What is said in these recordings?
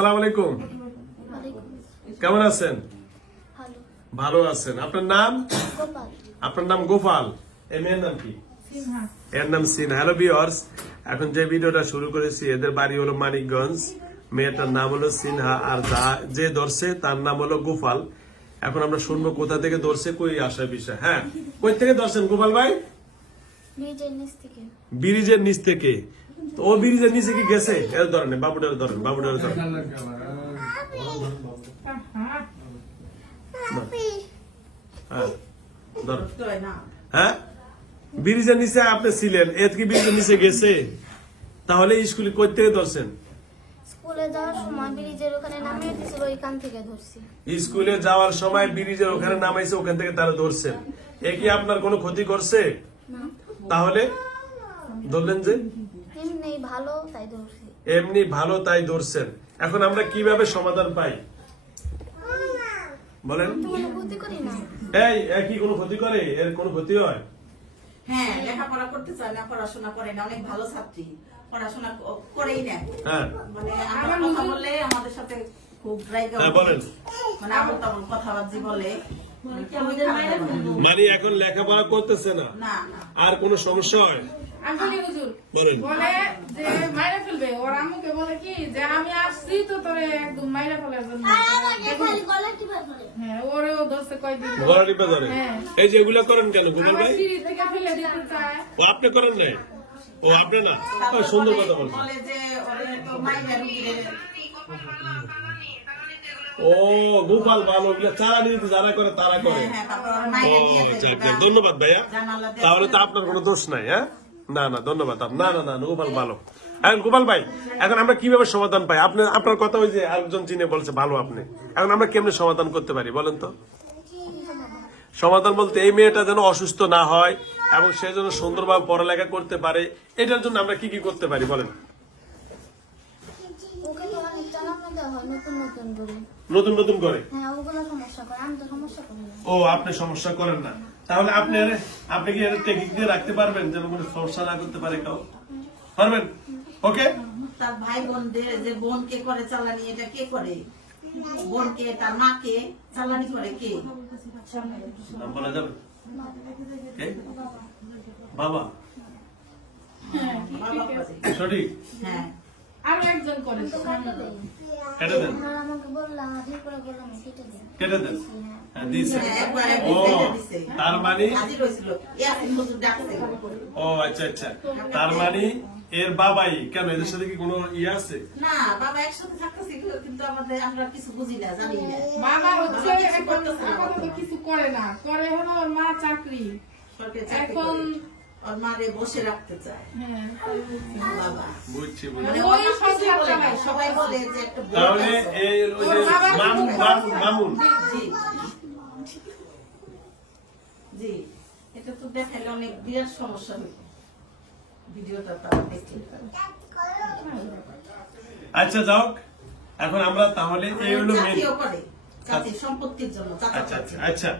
সালাম আলাইকুম। কেমন আছেন? ভালো আছেন। আপনার নাম? আপনার নাম গোপাল। মেয়ের নাম কি? এর নাম সিন হ্যালো বিয়ার্স এখন যে ভিডিওটা শুরু করেছি এদের বাড়ি হলো মানিকগঞ্জ। মেয়েটার নাম হলো সিনহা আর যে ধরছে তার নাম হলো গোপাল। এখন আমরা শুনব কোথা থেকে ধরছে কই আসার বিষয়। হ্যাঁ কই থেকে ধরছেন গোপাল ভাই? ব্রিজের নিচ থেকে। তো ও ব্রিজের নিচে কি গেছে? এর ধরেন বাবুটার ধরেন বাবুটার ধরেন হ্যাঁ হ্যাঁ? ব্রিজের নিচে আপনি ছিলেন এত কি ব্রিজের নিচে গেছে? তাহলে স্কুলে কই থেকে ধরছেন? স্কুলে যাওয়ার সময় ব্রিজের ওখানে নামিয়ে দিয়েছিল ওইখান থেকে ধরছি। স্কুলে যাওয়ার সময় ব্রিজের ওখানে নামাইছে ওখান থেকে তারা ধরছেন। এ কি আপনার কোনো ক্ষতি করছে? তাহলে? ধরলেন যে? এমনি ভালো তাই ধরছি। এমনি ভালো তাই ধরছেন। এখন আমরা কীভাবে সমাধান পাই? বলেন। এই এ কি কোনো ক্ষতি করে? এর কোনো ক্ষতি হয়? হ্যাঁ লেখাপড়া করতে চায় না পড়াশোনা করে না অনেক ভালো ছাত্রী। পড়াশোনা করেই না হ্যাঁ। মানে আমরা কথা বললে আমাদের সাথে খুব রাইগা হ্যাঁ, বলেন। মানে আবল তাবল কথাবার্জি বলে মানে খুবই খারাপ লাগে। মানে এখন লেখাপড়া করতেছে না। না না। আর কোনো সমস্যা হয়? আঙ্গুলি হুজুর বলে যে মাইরা ফেলবে। ওর আম্মুকে বলে কি যে আমি আসছি তো তোরে একদম মাইরা ফেলার জন্য। হ্যাঁ ওরেও ধরছে কয়দিন গলা টিপে ধরে? হ্যাঁ। এই যে এগুলা করেন কেন গোপাল ভাই? সিঁড়ি থেকে ফেলে দিতে চায়। ও আপনি করেন না ও আপনি না? সুন্দর কথা বলছেন। বলে যে ওরে তো মাইরা রুগীরে ও গোপাল ভালো চালানি দিতে যারা করে তারা করে। হ্যাঁ আচ্ছা। আচ্ছা ধন্যবাদ ভাইয়া। তাহলে তো আপনার কোনো দোষ নাই হ্যাঁ? না না ধন্যবাদ না না না গোপাল ভালো। এখন গোপাল ভাই এখন আমরা কীভাবে সমাধান পাই? আপনি আপনার কথা ওই যে আরেকজন চিনে বলছে ভালো আপনি। এখন আমরা কেমনে সমাধান করতে পারি বলেন তো? সমাধান বলতে এই মেয়েটা যেন অসুস্থ না হয় এবং সে যেন সুন্দরভাবে পড়ালেখা করতে পারে এটার জন্য আমরা কি কি করতে পারি বলেন? নতুন নতুন করে। হ্যাঁ ও আপনি সমস্যা করেন না। তাহলে আপনি আপনি কি টেকিং দিয়ে রাখতে পারবেন? যেন কোনো সমস্যা না করতে পারে কাউ। পারবেন? ওকে? তার ভাই বোনদের যে বোন কে করে চালানি এটা কে করে? বোনকে তার মাকে চালানি করে কে? নাম বলা যাবে? কে? বাবা। হ্যাঁ বাবা সঠিক? হ্যাঁ। আরও একজন করে কেটে দেন। কেটে দেন। তার মানে? ও আচ্ছা আচ্ছা। তার মানে এর বাবাই কেন এদের সাথে কি কোনো ইয়ে আছে? না বাবা একসাথে থাকতেছি কিন্তু আমাদের আমরা কিছু বুঝি না জানি না। বাবা হচ্ছে কিছু এখন করে না। করে হলো মা চাকরি। এখন। ওর মারে বসে রাখতে চায়। হ্যাঁ বাবা। বুঝছি বুঝছি। মানে ওই ওই সব সংসার বলে না, চালায়। সবাই বলে যে একটা তাহলে এই মামুন মামুন মামুন। জি জি। এটা তো দেখালে অনেক বিরাট সমস্যা ভিডিওটা তারা আচ্ছা যাও এখন আমরা তাহলে এই হলো মেন সম্পত্তির জন্য আচ্ছা আচ্ছা আচ্ছা।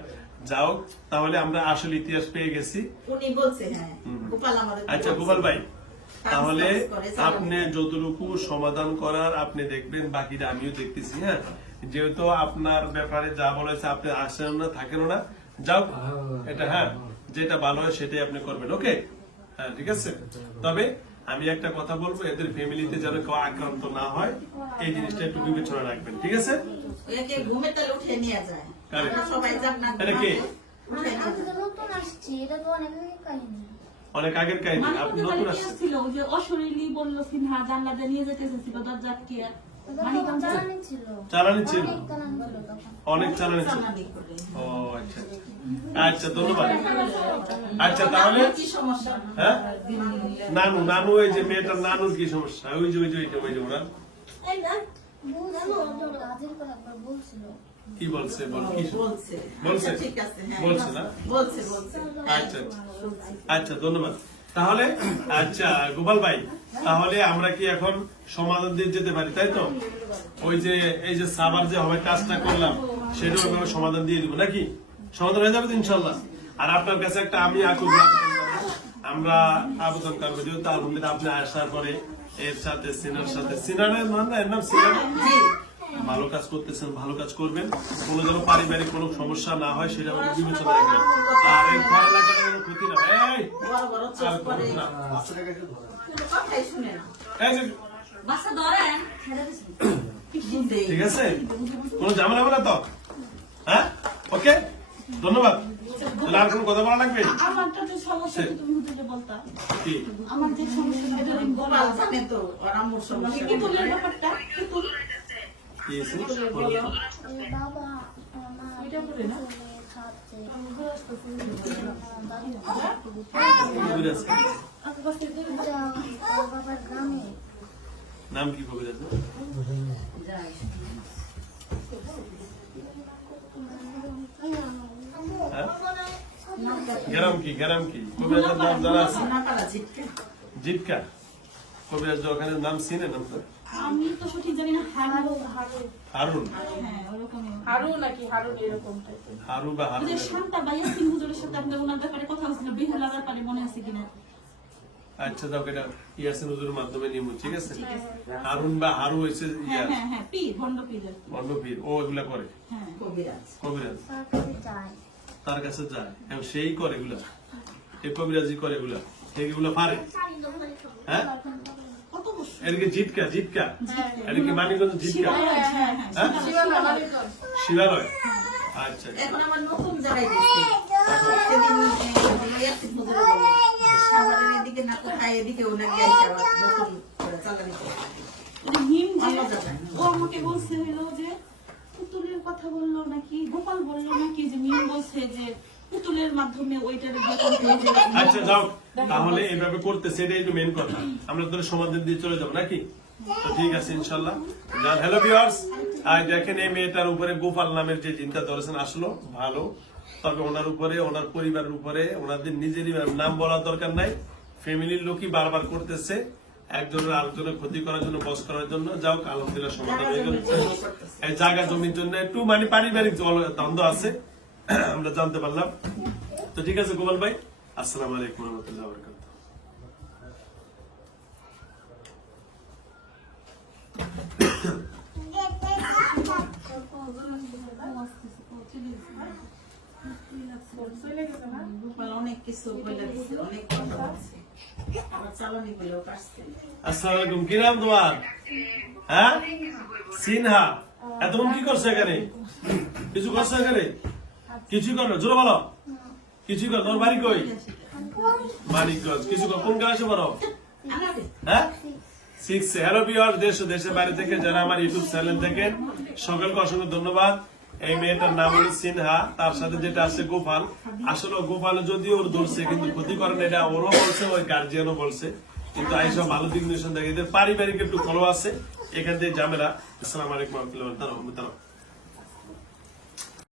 যাও তাহলে আমরা আসল ইতিহাস পেয়ে গেছি। উনি বলছে হ্যাঁ গোপাল আমাদের আচ্ছা গোপাল ভাই তাহলে আপনি যতটুকু সমাধান করার আপনি দেখবেন বাকিটা আমিও দেখতেছি হ্যাঁ? যেহেতু আপনার ব্যাপারে যা বলেছে আপনি আসেন না থাকেন না। যাও এটা হ্যাঁ যেটা ভালো হয় সেটাই আপনি করবেন ওকে? হ্যাঁ ঠিক আছে? তবে আমি একটা কথা বলব এদের ফ্যামিলিতে যেন কেউ আক্রান্ত না হয় এই জিনিসটা একটু বিবেচনা রাখবেন ঠিক আছে? একে ঘুমে তালে উঠে নিয়ে যায়। অনেক আগের কাহিনী মানে আপনি ওদের নতুন বাড়িতে আসছেন। ওই যে অশরীরী বলল সিনহা জানলাতে নিয়ে যেতে এসেছিল দরজা আটকিয়ে চালানি ছিল? অনেক চালানি ছিল। ও আচ্ছা আচ্ছা। ধন্যবাদ। আচ্ছা তাহলে? হ্যাঁ? নানু। নানু ওই যে মেয়েটার নানুর কি সমস্যা? ওই যে ওই যে ওই যে ওই যে ওনার। কি বলছে বল কি বলছে। বলছে? আচ্ছা, ঠিক আছে হ্যাঁ বলছে না? বলছে বলছে আচ্ছা আচ্ছা। আচ্ছা ধন্যবাদ। তাহলে আচ্ছা গোপাল ভাই তাহলে আমরা কি এখন সমাধান দিয়ে যেতে পারি তাই তো? ওই যে এই যে সাবার যে হবে কাজটা করলাম সেটাও আমরা সমাধান দিয়ে দিব নাকি? সমাধান হয়ে যাবে তো ইনশাল্লাহ। আর আপনার কাছে একটা আমি আকুল আমরা আবেদন করব যেহেতু আলহামদুলিল্লাহ আপনি আসার পরে এর সাথে সিনার সাথে। সিনারের নাম না এর নাম সিনার? জি ভালো কাজ করতেছেন ভালো কাজ করবেন। কোনো যেন পারিবারিক কোনো সমস্যা না হয় সেটা আপনি বিবেচনা রাখবেন আর এই পড়ালেখাটা কোনো ক্ষতি না এই! ঠিক আছে? কোনো ঝামেলা হবে না তো? হ্যাঁ? ওকে? ধন্যবাদ। আর কোনো কথা বলা লাগবে? আমারটা যে সমস্যা তুমি হুজুরে বলতা। আমার যে সমস্যা নাম কি যাই হ্যাঁ গ্রাম কি গ্রাম কি কবিরাজের নাম জানা আছে জিটকা কবিরাজ ওখানে নাম চিনে নাম তো আমি তো সঠিক জানি না হারু হারু হারুন? হ্যাঁ ওরকমই। হারু নাকি হারু এরকম টাইপের হারু বা হারুন যে শান্তা বা ইয়াসিন হুজুরের সাথে আপনার ওনার ব্যাপারে কথা হচ্ছিল বেহুলার ব্যাপারে মনে আছে কিনা? আচ্ছা যাও এটা ইয়াসিন হুজুরের মাধ্যমে নিমু ঠিক আছে? হারুন বা হারু হয়েছে হ্যাঁ হ্যাঁ হ্যাঁ পীর পীর। ও এগুলা করে? হ্যাঁ। কবিরাজ। কবিরাজ। তার কাছে যায়। তার কাছে যায়। এবং সেই করে এগুলা। এই কবিরাজি করে এগুলা। এগুলো পারে হ্যাঁ? এদিকে জিটকা জিটকা এদিকে মানিকগঞ্জ জিটকা হ্যাঁ হ্যাঁ হ্যাঁ শিবালয়। আচ্ছা এখন আমার নতুন জায়গায় এদিকে না কোথায় এদিকে ওনাকে নতুন করে চালানি করে। ওই হিম যে অন্য জায়গায়। ও আমাকে বলছে হলো যে পুতুলের কথা বলল নাকি? গোপাল বলল নাকি যে মিম বলছে যে পুতুলের মাধ্যমে ওইটার বেতন পেয়ে যাবে। আচ্ছা যাও। তাহলে এইভাবে করতেছে এটাই তো মেন কথা। আমরা তো সমাধান দিয়ে চলে যাব নাকি? তো ঠিক আছে ইনশাল্লাহ। হ্যালো ভিউয়ার্স আজ দেখেন এই মেয়েটার উপরে গোপাল নামের যে চিন্তা ধরেছেন আসলো ভালো। তবে ওনার উপরে ওনার পরিবারের উপরে ওনাদের নিজেরই নাম বলার দরকার নাই। ফ্যামিলির লোকই বারবার করতেছে একজনের আরেকজনের ক্ষতি করার জন্য বস করার জন্য। যাও আলহামদুলিল্লাহ সমাধান হয়ে গেল। জায়গা জমির জন্য একটু মানে পারিবারিক জল- দ্বন্দ্ব আছে। আমরা জানতে পারলাম। তো ঠিক আছে গোপাল ভাই আসসালামু আলাইকুম রহমতুল্লাহ বরকাত কি নাম তোমার? হ্যাঁ? সিনহা। এতক্ষণ কি করছ এখানে? কিছু করছ এখানে? কিছুই করো জোরে বলো। কিছুই করো তোমার বাড়ি কই? মানিকগঞ্জ কিছু করো, কোন ক্লাসে পড়ো? হ্যাঁ? সিক্স হ্যালো দেশ দেশের থেকে যারা আমার ইউটিউব চ্যানেল সকলকে অসংখ্য ধন্যবাদ। এই মেয়েটার নাম হলো সিনহা, তার সাথে যেটা আছে গোপাল। আসলে গোপাল যদিও ওর ধরছে, কিন্তু ক্ষতি করেন এটা ওরও বলছে, ওই গার্জিয়ানও বলছে। কিন্তু আইসব ভালো দিক নির্দেশন দেখে পারিবারিক একটু ফলো আছে। এখান থেকে ঝামেলা। আসসালামু আলাইকুম রহমতুল্লাহ